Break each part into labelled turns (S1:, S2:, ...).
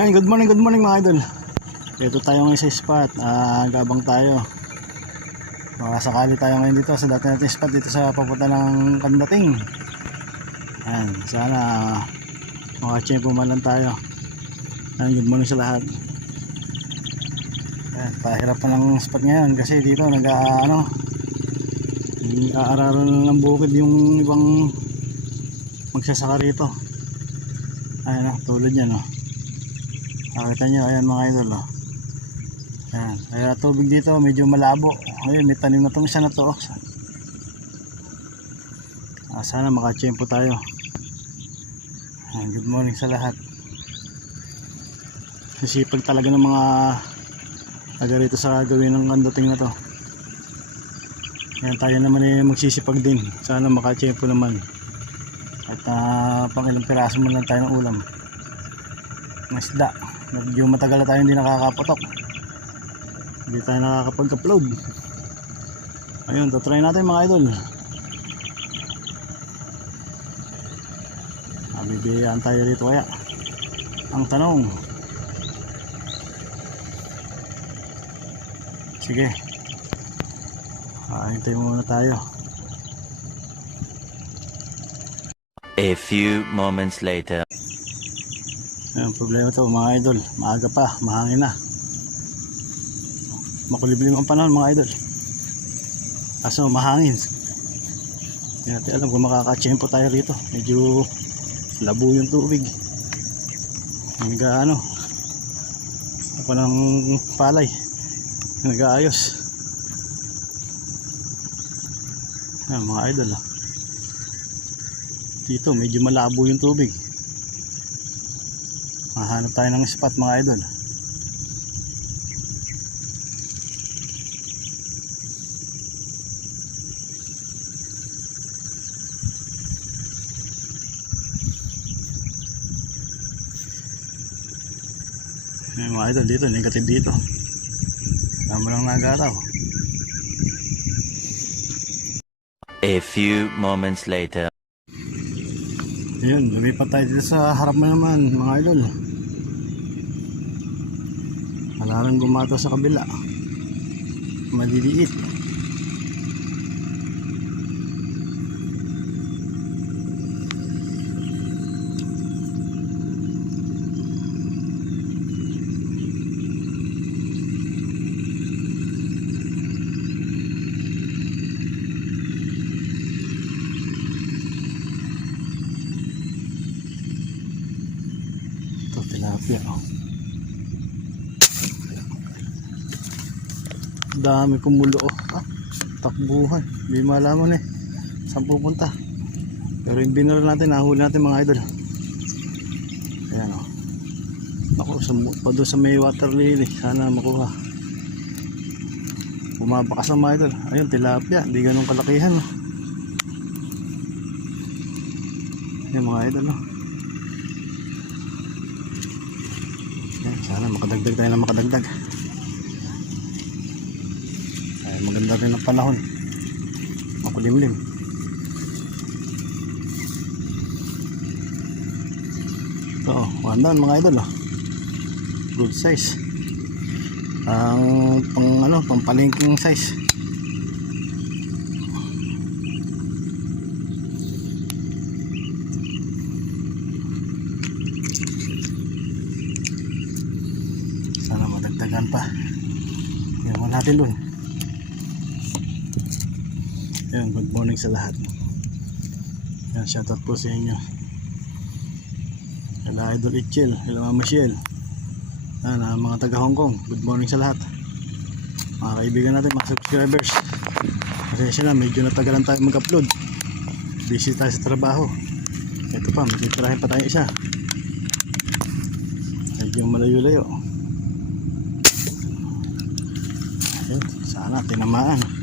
S1: Ayan, good morning, good morning mga idol. Ito tayo ngayon sa spot. Ah, gabang tayo. Baka sakali tayo ngayon dito sa dati natin spot dito sa papunta ng Kandating. Ayan, sana makachempo man lang tayo. Ayan, good morning sa lahat. Ayan, pahirap pa ng spot ngayon kasi dito nag ah, ano aararan ng bukid yung ibang magsasaka rito. Ayan na, tulad yan oh. Nakita nyo, ayan mga idol oh. Ayan, kaya tubig dito medyo malabo. Ayun, may tanim na itong isa na to. oh. Ah, sana makachempo tayo. Ayan, good morning sa lahat. Sisipag talaga ng mga taga rito sa gawin ng kandating na to. Ayan, tayo naman eh magsisipag din. Sana makachempo naman. At uh, pang ilang piraso man lang tayo ng ulam. Ng isda. Medyo matagal na tayo hindi nakakapotok. Hindi tayo nakakapag-upload. Ayun, tatry natin mga idol. Ah, bibiyaan tayo rito kaya. Ang tanong. Sige. Ah, hintayin muna tayo.
S2: A few moments later.
S1: Ang problema to mga idol, maaga pa, mahangin na. Makuliblim ang panahon mga idol. Kaso mahangin. Hindi natin alam kung makakachempo tayo rito. Medyo labo yung tubig. Hangga ano, ako ng palay. Nag-aayos. Ayan, mga idol. ah. Dito medyo malabo yung tubig. Mahanap tayo ng spot mga idol. Yung mga idol dito, negative dito. Tama lang nagataw.
S2: A few moments later.
S1: Yun, lumipat tayo dito sa harap na naman mga idol. Alarang gumato sa kabila. Maliliit. Ito, tilapia. Oh. Dami kumulo. Oh. Ah, takbuhan. Hindi malaman eh. Saan pupunta? Pero yung binura natin, nahuli natin mga idol. Ayan oh. Ako, sa, pa doon sa may water lily. Sana makuha. Bumabakas ang mga idol. Ayun, tilapia. Hindi ganun kalakihan. Oh. Ayan mga idol. Oh. Ayan, sana makadagdag tayo na makadagdag. Ay, maganda rin ang panahon. Makulimlim. Ito, oh, wandan mga idol. Oh. Good size. Ang pang ano, pang palengking size. Sana madagdagan pa. Yan natin dun. Yan, good morning sa lahat. Yan, shoutout po sa inyo. Hello Idol Itchel, hello Mama Michelle. Yan, ah, mga taga Hong Kong, good morning sa lahat. Mga kaibigan natin, mga subscribers. Pasensya na, medyo natagalan tayo mag-upload. Busy tayo sa trabaho. Ito pa, magtitirahin pa tayo isa. Medyo malayo-layo. Sana tinamaan.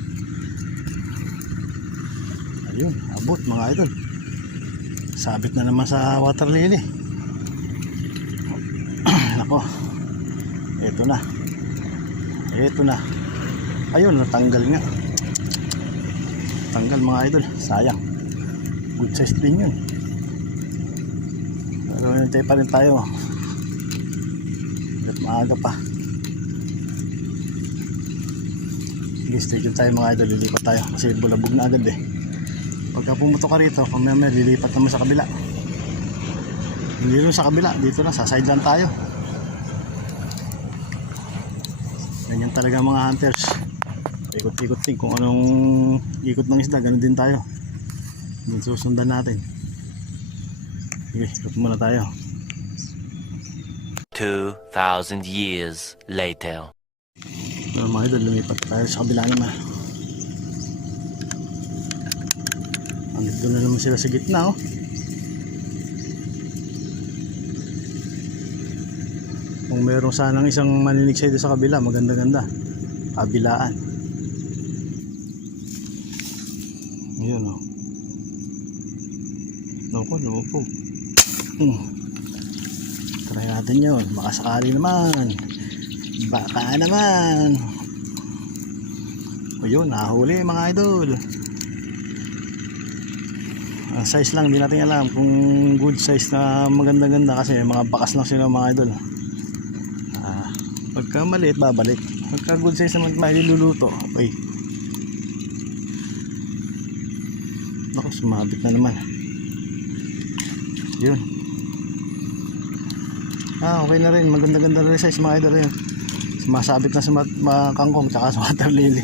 S1: Ayun, abot mga idol. Sabit na naman sa water lily. Nako. Ito na. Ito na. Ayun, natanggal nga. Tanggal mga idol. Sayang. Good size din yun. Pero hintay pa rin tayo. Maaga pa. Stay tuned tayo mga idol. Lilipat tayo kasi bulabog na agad eh. Pagka pumunto ka rito, pamaya lilipat naman sa kabila. Hindi rin sa kabila, dito na, sa side lang tayo. Ganyan talaga mga hunters. Ikot-ikot din kung anong ikot ng isda, ganun din tayo. Doon susundan natin. Sige, ikot muna tayo.
S2: 2,000 years later.
S1: Pero mga idol, lumipat tayo sa kabila naman. Andito na naman sila sa gitna, oh. Kung meron sanang isang maninig sa'yo sa kabila, maganda-ganda. Kabilaan. Ayun, oh. Naku, lumupog. Hmm. Try natin yun. Makasakali naman. Baka naman. O yun, nahuli mga idol. Ang size lang, hindi natin alam kung good size na maganda-ganda kasi mga bakas lang sila mga idol. Ah, pagka maliit, babalik. Pagka good size naman, maliluluto. Ay. Naku, sumabit na naman. Yun. Ah, okay na rin. Maganda-ganda rin size mga idol yun. Sumasabit na sa kangkong tsaka sa water lily.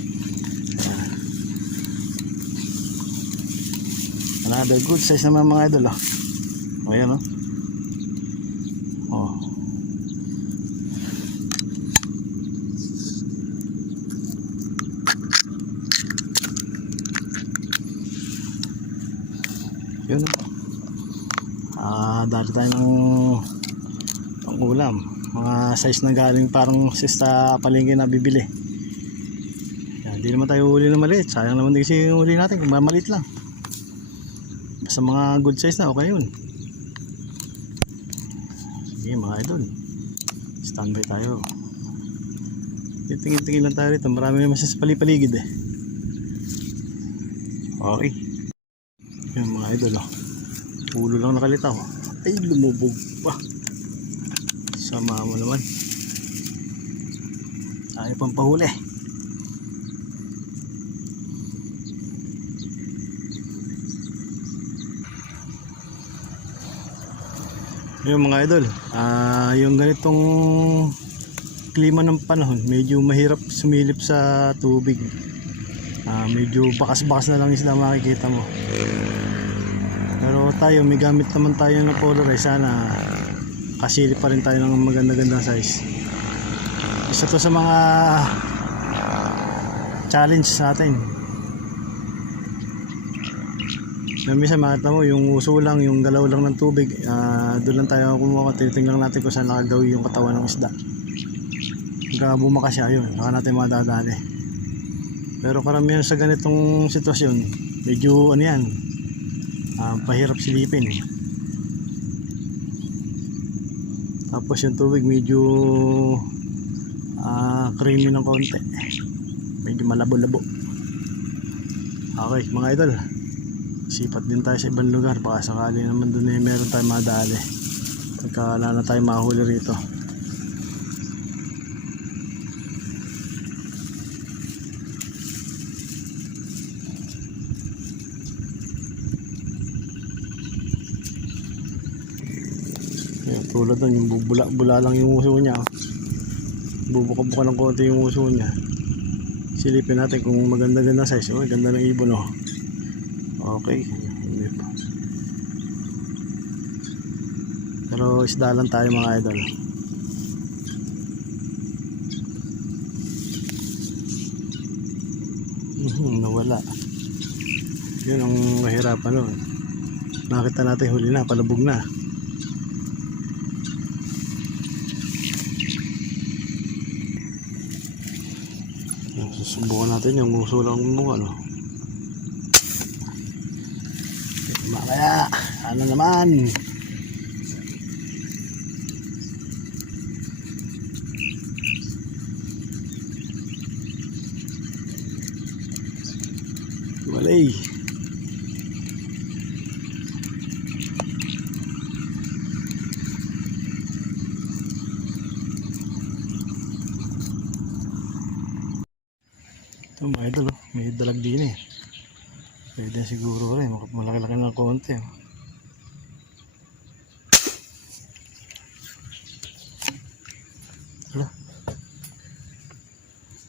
S1: Another good size naman mga idol oh. O yan oh. Oh. Yun oh. Ah, dali tayo ng ang ulam mga size na galing parang sa palengke na bibili yan, di naman tayo huli na maliit sayang naman din kasi yung huli natin kung maliit lang basta mga good size na okay yun. Sige mga idol. Standby tayo. Titingin-tingin lang tayo rito. Marami naman siya sa palipaligid eh. Okay. Yun mga idol oh. ulo lang nakalitaw ay lumubog pa. Sama mo naman. Ayaw pang pahuli. Yung mga idol, ah yung ganitong klima ng panahon, medyo mahirap sumilip sa tubig. Ah, medyo bakas-bakas na lang isla makikita mo. Pero tayo, may gamit naman tayo na polarize. Sana kasilip pa rin tayo ng maganda-gandang size. Isa to sa mga challenge sa Na minsan makita mo yung uso lang, yung galaw lang ng tubig, ah, doon lang tayo kumuha, tinitingnan natin kung saan nakagawi yung katawan ng isda. Pagka bumakas siya, yun, saka natin madadali. Pero karamihan sa ganitong sitwasyon, medyo ano yan, ah, pahirap silipin. Tapos yung tubig medyo ah creamy ng konti. Medyo malabo-labo. Okay, mga idol. Sipat din tayo sa ibang lugar. Baka sakali naman doon eh meron tayong madali. Pagka na tayong mahuli rito. Yan, tulad nun, yung bubula, bula lang yung uso niya. oh. Bubuka-buka ng konti yung uso niya. Silipin natin kung maganda-ganda size. Oh, ganda ng ibon oh. Okay. Pero isda lang tayo mga idol. Mhm, nawala. Yun ang mahirapan nun. Nakita natin huli na, palabog na. Susubukan natin yung uso lang mo ano. kaya ano naman? Walay ito oh. may dalag din eh. Pwede siguro rin, malaki-laki ng konti. Hala.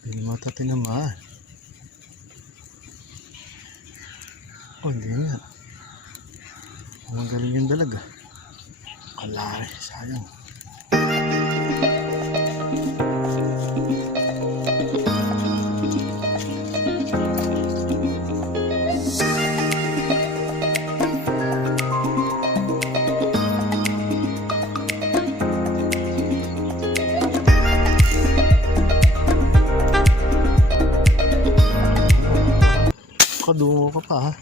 S1: Hindi mata tinamaan. Oh, hindi nga. Ang galing yung dalag ah. Kalari, sayang. Kadungo ka pa ha.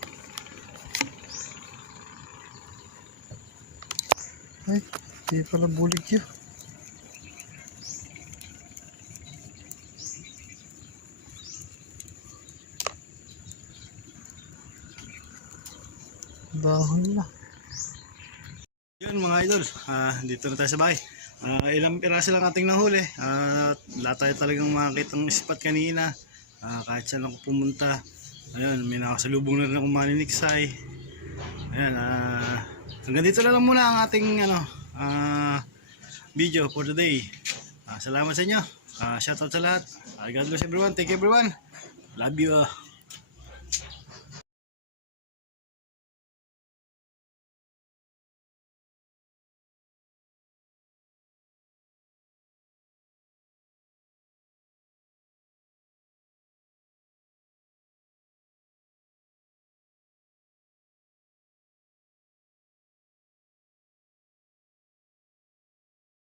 S1: Ay, di pala bulig yun. Dahon na. Yun mga idol, ah, dito na tayo sa bahay. Ah, ilang piraso lang ating nahuli. At lahat tayo talagang makakita ng spot kanina. Ah, kahit saan ako pumunta. Ayun, may nakasalubong na rin akong maniniksay. Ayan, ah, hanggang dito na lang muna ang ating ano, ah, video for today. Ah, salamat sa inyo. Ah, shoutout sa lahat. Ah, God bless everyone. Thank you everyone. Love you.